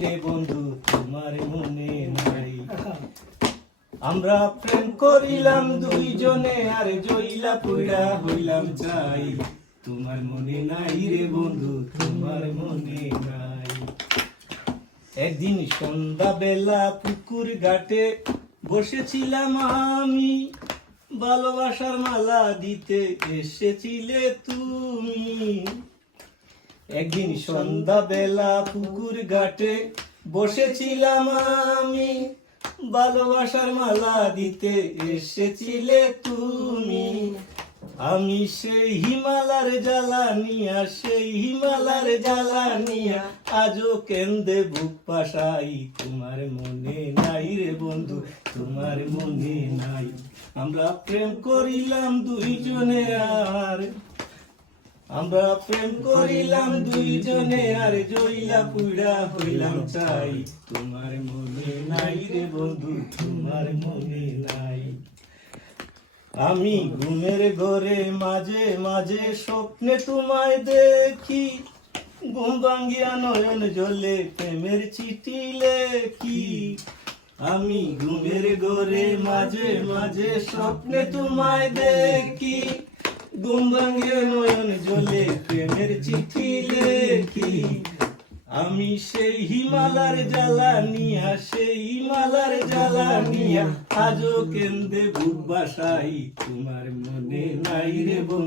বন্ধু, তোমার মনে নাই? আমরা প্রেম করিলাম দুইজনে, আর জইলা পুইড়া হইলাম চাই। তোমার মনে নাই রে বন্ধু, তোমার মনে নাই। একদিন সন্ধ্যা বেলা পুকুর ঘাটে বসেছিলাম আমি, ভালোবাসার মালা দিতে এসেছিলে তুমি একদিন সন্ধ্যা বেলা পুকুর ঘাটে বসেছিলাম আমি। ভালোবাসার মালা দিতে এসেছিলে তুমি। আমি সেই হিমালার জ্বালানিয়া সেই হিমালার জ্বালানিয়া আজও কেন্দে বুক পাশাই তোমার মনে নাই রে বন্ধু, তোমার মনে নাই। আমরা প্রেম করিলাম দুইজনে আর আমরা প্রেম করিলাম দুইজনে আর জইলা পুইড়া হইলাম চাই। তোমার মনে নাই রে বন্ধু, তোমার মনে নাই। আমি ঘুমের ঘরে মাঝে মাঝে স্বপ্নে তোমায় দেখি। ঘুম ভাঙ্গিয়া নয়ন জলে প্রেমের চিঠি লেখি। আমি ঘুমের ঘরে মাঝে মাঝে স্বপ্নে তোমায় দেখি। ঘুম নয়ন জলে প্রেমের চিঠি লেখি। আমি সেই হিমালার জ্বালানিয়া সেই হিমালার জ্বালানিয়া আজও কেন্দ্রে বুক বাসাই, তোমার মনে নাই রে